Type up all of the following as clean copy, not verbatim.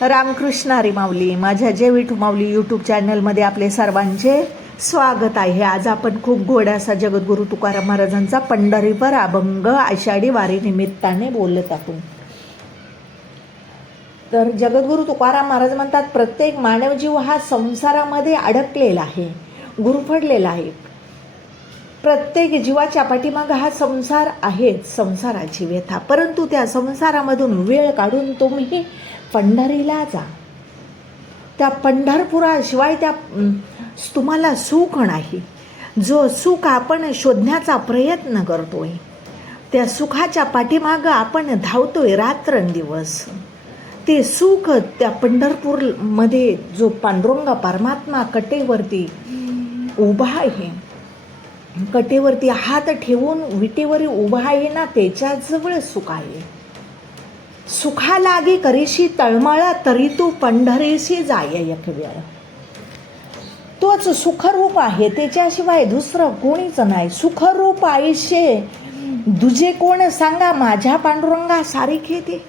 रामकृष्ण हरी माऊली. माझ्या जय विठू माऊली यूट्यूब चॅनलमध्ये आपले सर्वांचे स्वागत आहे. आज आपण खूप गोड असा जगद्गुरू तुकाराम महाराजांचा पंढरीवर अभंग आषाढी वारी निमित्ताने बोलत आहोत. तर जगद्गुरू तुकाराम महाराज म्हणतात, प्रत्येक मानवजीव हा संसारामध्ये अडकलेला आहे, गुरफडलेला आहे. प्रत्येक जीवाच्या पाठीमागं हा संसार आहे, संसाराची व्यथा. परंतु त्या संसारामधून वेळ काढून तुम्ही पंढरीला जा. त्या पंढरपुराशिवाय तुम्हाला सुख नाही. जो सुख आपण शोधण्याचा प्रयत्न करतोय, त्या सुखाच्या पाठीमागं आपण धावतोय रात्रंदिवस. ते सुख त्या पंढरपूरमध्ये जो पांडुरंग परमात्मा कटेवरती उभा आहे, कटेवरती हात ठेवून विटेवर उभा आहे ना, त्याच्याजवळ सुख आहे. सुखा लागे करीशी तळमळ, तरी तू पंढरीशी जाय एक वेळ. तोच सुखरूप आहे, त्याच्याशिवाय दुसरं कोणीच नाही. सुखरूप आयुष्य दुजे कोण सांगा, माझ्या पांडुरंगा सारिखे ते.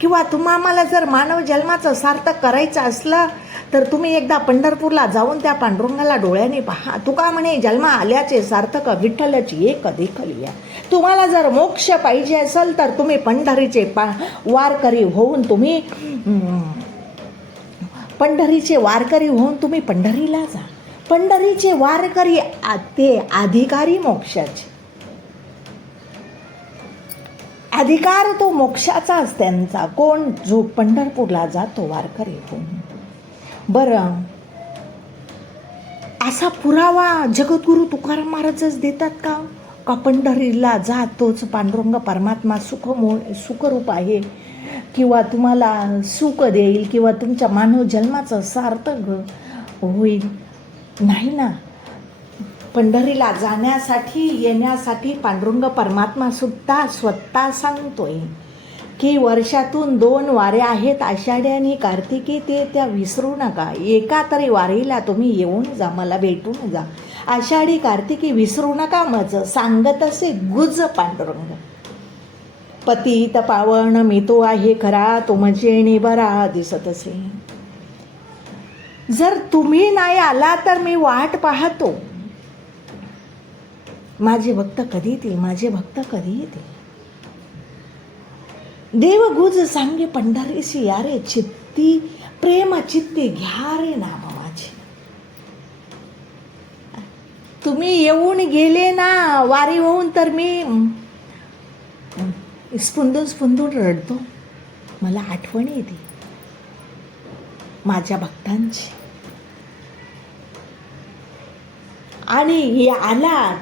किंवा तुम्हाला जर मानव जन्माचं सार्थक करायचं असलं तर तुम्ही एकदा पंढरपूरला जाऊन त्या पांडुरंगाला डोळ्याने पहा. तुका म्हणे, जन्मा आल्याचे सार्थक विठ्ठलची एक देखलिया. तुम्हाला जर मोक्ष पाहिजे असेल तर तुम्ही पंढरीचे वारकरी होऊन तुम्ही पंढरीला जा. पंढरीचे वारकरी ते अधिकारी मोक्षाचे. अधिकार तो मोक्षाचाच त्यांचा. कोण? जो पंढरपूरला जातो वारकरी होऊन. बरं, असा पुरावा जगद्गुरू तुकाराम महाराजच देतात का पंढरीला जा, तोच पांडुरंग परमात्मा सुखरूप आहे, किंवा तुम्हाला सुख देईल, किंवा तुमच्या मानव जन्माचं सार्थक होईल? नाही ना. पंढरीला जाण्यासाठी, येण्यासाठी पांडुरंग परमात्मा सुद्धा स्वतः सांगतोय की वर्षातून 2 वाऱ्या आहेत, आषाढी आणि कार्तिकी. ते त्या विसरू नका. एका तरी वारीला तुम्ही येऊन जा, मला भेटून जा. आषाढी कार्तिकी विसरू नका. मज सांगत असे गुज पांडुरंग. पतित पावन मी तो आहे खरा, तो म्हणजे बरा दिसत असे. जर तुम्ही नाही आला तर मी वाट पाहतो. माझे भक्त कधी येतील, माझे भक्त कधी येतील. देवगुज सांगे पंढरीशी यारे, चित्ती प्रेम चित्ती घ्या रे नाम माझे. तुम्ही येऊन गेले ना वारी होऊन, तर मी स्फुंदून रडतो. मला आठवण येते माझ्या भक्तांची. आणि आला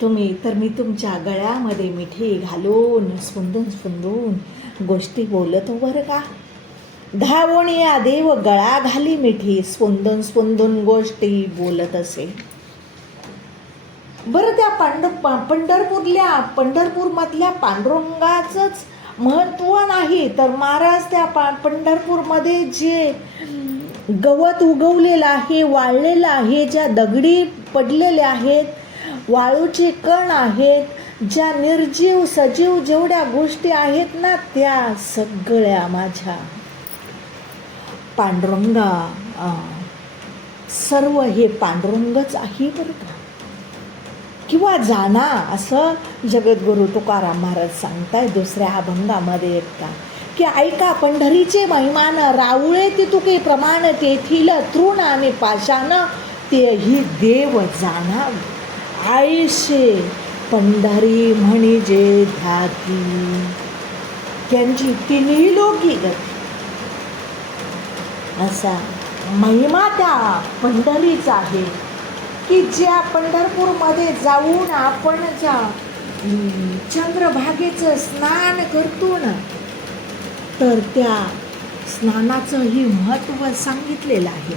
तुम्ही तर मी तुमच्या गळ्यामध्ये मिठी घालून स्फुंदून गोष्टी बोलतो बरं का. धावणिया देव गळा घाली मिठी, स्फुंदून गोष्टी बोलत असे. बरं, त्या पंढरपूरमधल्या पांडुरंगाचंच महत्त्व नाही तर महाराज त्या पंढरपूरमध्ये जे गवत उगवलेलं आहे, वाळलेलं आहे, ज्या दगडी पडलेल्या आहेत, वाळूचे कण आहेत, ज्या निर्जीव सजीव जेवढ्या गोष्टी आहेत ना, त्या सगळ्या माझ्या पांडुरंगा, सर्व हे पांडुरंगच आहे बरं का. किंवा जाना, असं जगद्गुरू तुकाराम महाराज सांगताय दुसऱ्या अभंगामध्ये एकदा की ऐका पंढरीचे महिमान, राऊळे ती तुके प्रमाण, तेथील तृण आणि पाषाण तेही देव जाना. आयशे पंढरी म्हणजे ध्याती, त्यांची तिन्ही लोकी गती. असा महिमा त्या पंढरीचा आहे की ज्या पंढरपूरमध्ये जाऊन आपण ज्या चंद्रभागेचं स्नान करतो ना, तर त्या स्नानाचंही महत्त्व सांगितलेलं आहे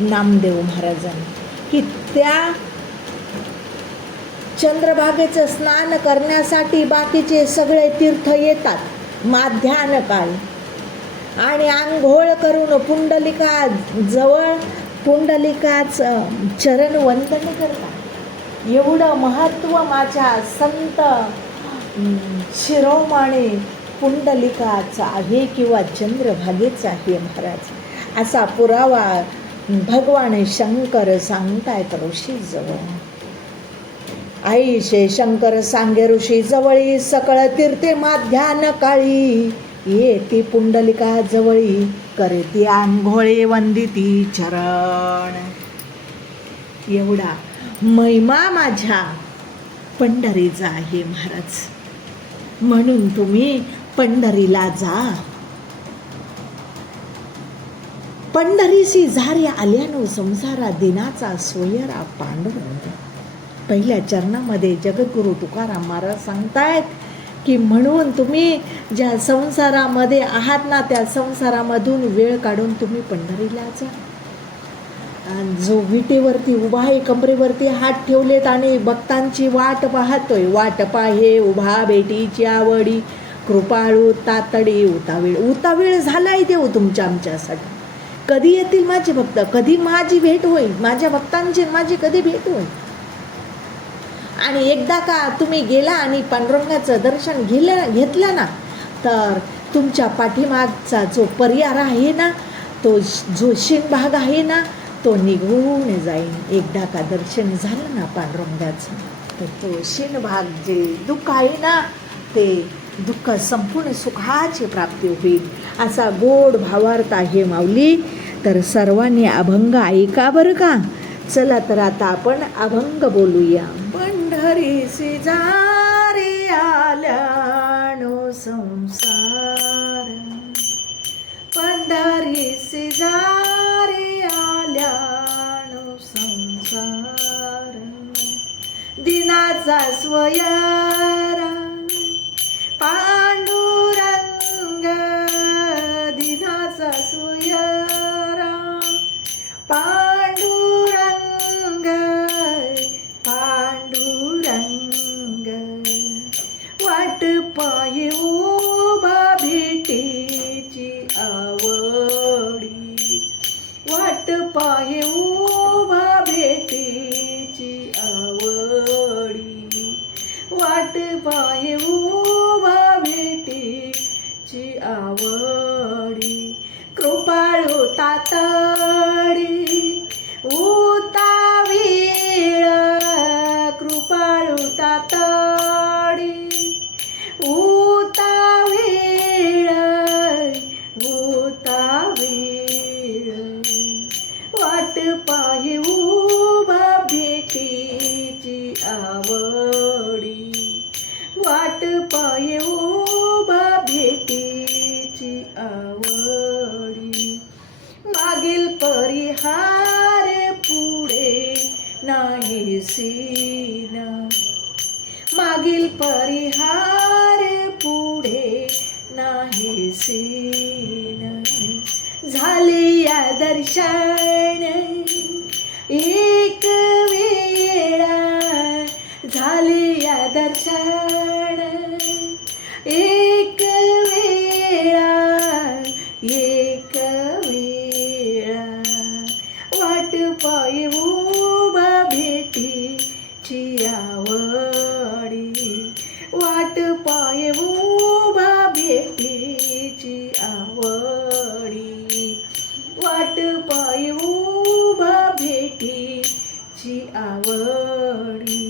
नामदेव महाराजांनी की त्या चंद्रभागेचं स्नान करण्यासाठी बाकीचे सगळे तीर्थ येतात माध्यान्ह काळ, आणि आंघोळ करून पुंडलिकाचं चरण वंदन करतात. एवढं महत्त्व माझ्या संत शिरोमणी पुंडलिकाचा आहे किंवा चंद्रभागेचा आहे महाराज, असा पुरावा भगवान शंकर सांगतायत ऋषी जवळ. आईशे शंकर सांगे ऋषी जवळी, सकळ तीर्थे माध्यान काळी, येती पुंडलिका जवळी, करती आंघोळे वंदिती चरण. एवढा महिमा माझ्या पंढरीचा आहे महाराज. म्हणून तुम्ही पंढरीला जा. पंढरीशी झारी आल्यानो संसारा दिनाचा सोयरा पांडुरंग. पहिल्या चरणामध्ये जगद्गुरु तुकाराम महाराज सांगतायत की म्हणून तुम्ही ज्या संसारामध्ये आहात ना, त्या संसारामधून वेळ काढून तुम्ही पंढरीला जा. जो विटेवरती उभा आहे, कमरेवरती हात ठेवलेत आणि भक्तांची वाट पाहतोय, वाट पाहे उभा भेटीची आवडी, कृपाळू तातडी उतावीळ. उतावीळ झालाय देव तुमच्या आमच्यासाठी. कधी येतील माझे भक्त, कधी माझी भेट होईल, माझ्या भक्तांची माझी कधी भेट होईल. आणि एकदा का तुम्ही गेला आणि पांडुरंगाचं दर्शन घेतलं ना, तर तुमच्या पाठीमागचा जो परिहार आहे ना, तो जो भाग आहे ना, तो निघून जाईल. एकदा का दर्शन झालं ना पांडुरंगाचं, तर तो भाग जे दुःख आहे ना, ते दुःख संपूर्ण सुखाची प्राप्ती होईल, असा गोड भावार्थ आहे माऊली. तर सर्वांनी अभंग ऐका बरं का. चला तर आता आपण अभंग बोलूया. पंढरीसी जा रे आल्यानो संसार, पंढरीसी जा रे आल्यानो संसार, दिनाचा स्वयरा पांडुरंग, दिनाचा स्वयरा पांडुरंग, पांडुरंग, वाट पायी उभा भेटीची आवडी, वाट पायी उभा भेटीची आवडी, वाट पायी उभा भेटीची आवडी, कृपाळू तातडी उतावीळ, कृपाळू तातडी उतावीळ, उतावीळ, वाट पायी उभा भेटीची आवडी, वाट पायी उभा भेटीची आवडी, मागील परिहार पुढे नाही सीन, मागील परिहार पुढे नाही सीन, झाले या दर्शन एक वेळा, झाले या दर्शन एक वेळा, एक वेळा, वाट पायी उभा भेटीची आवडी, वाट पायी उभा भेटीची आवडी, वाट पायी उभा भेटीची आवडी,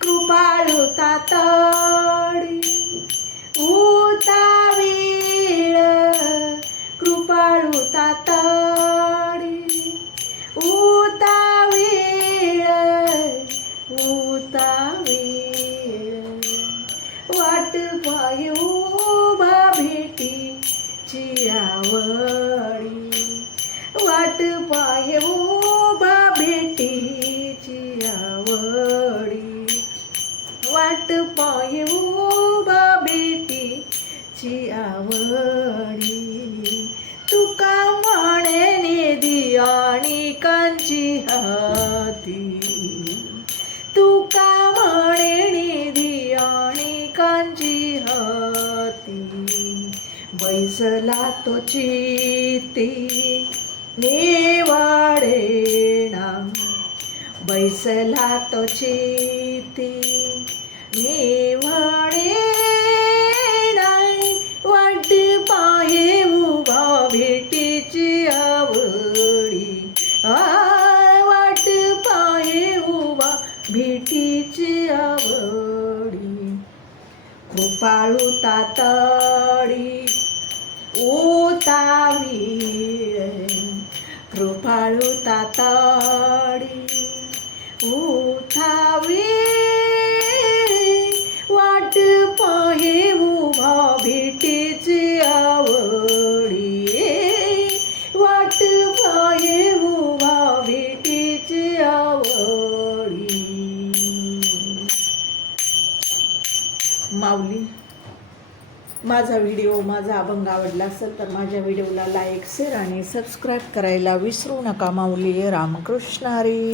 कृपाळू तातडी उतावीळ, कृपाळू तातडी उतावीळ, उतावीळ, वाट पायी उभा भेटीची आवडी, वाट पायी उभा भेटीची आवडी, वाट पायी उभा भेटीची आवडी, तुका म्हणे निधी आणि कांची हाती, तुका म्हणे निधी आणि कांची हाती, बैसला तो चित्ती निवाडेना, बैसला तो चित्ती निवाडेना, पाहे उभा भेटीची आवडी, वाट पाहे उभा भेटीची आवडी. कृपाळू तातडी ओतावी, कृपाळू तातडी ओतावी, वाट पाहे उभा भेटीची आवडी, वाट पाहे उभा भेटीची आवडी. माऊली, माझा व्हिडिओ, माझा अभंग आवडला असेल तर माझ्या व्हिडिओला लाईक, शेअर आणि सबस्क्राईब करायला विसरू नका माऊली. रामकृष्ण हरी.